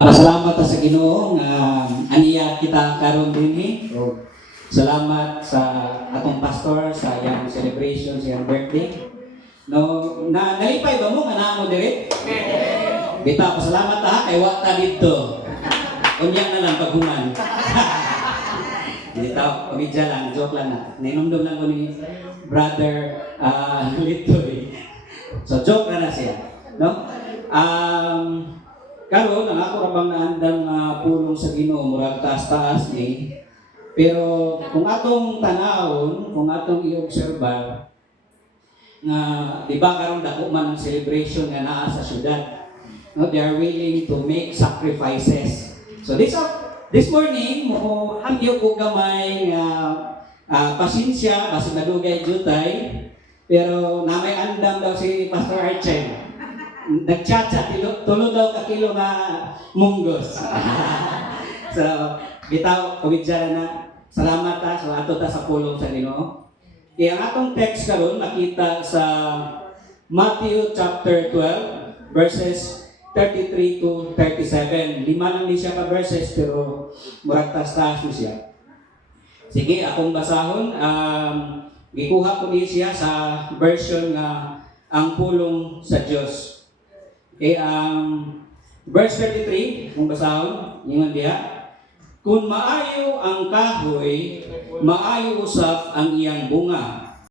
Salamat sa Ginoo nga aniya kita karon dinhi. Salamat sa atong pastor sa iyang celebration sa iyang birthday. Nalipay ba mo nga naa mo diri? Bita pasalamat ha kay wa ta didto. Unya na lang paghuman. Dito, pamidya lang, joke lang na. Ninumdum lang ko ni brother Litoy. So joke na siya, no? Karon ang ako rabang naandang pulong sa Ginoo murag taas-taas ni. Pero kung atong tanawon, kung atong i-obserba nga di ba karon dako man ang celebration nga naa sa syudad. No, they are willing to make sacrifices. So this morning mo hangyo ko gamay nga pasensya basta nadugay jutay pero namay andam daw si Pastor Archen. Nagchat-chat, tulo daw ka kilo nga munggos. So, bitaw, kawidjara na. Salamat ta, so ato ta sa pulong sa Ginoo. Kaya ang atong text karon makita sa Matthew chapter 12, verses 33 to 37. Lima lang din siya ka verses, pero murag tas-tas mo siya. Sige, akong basahon. Gikuha ko din siya sa version nga ang pulong sa Diyos. Okay, verse 33, kung basahon, yung diha. Kung maayo ang kahoy, maayo usap ang iyang bunga.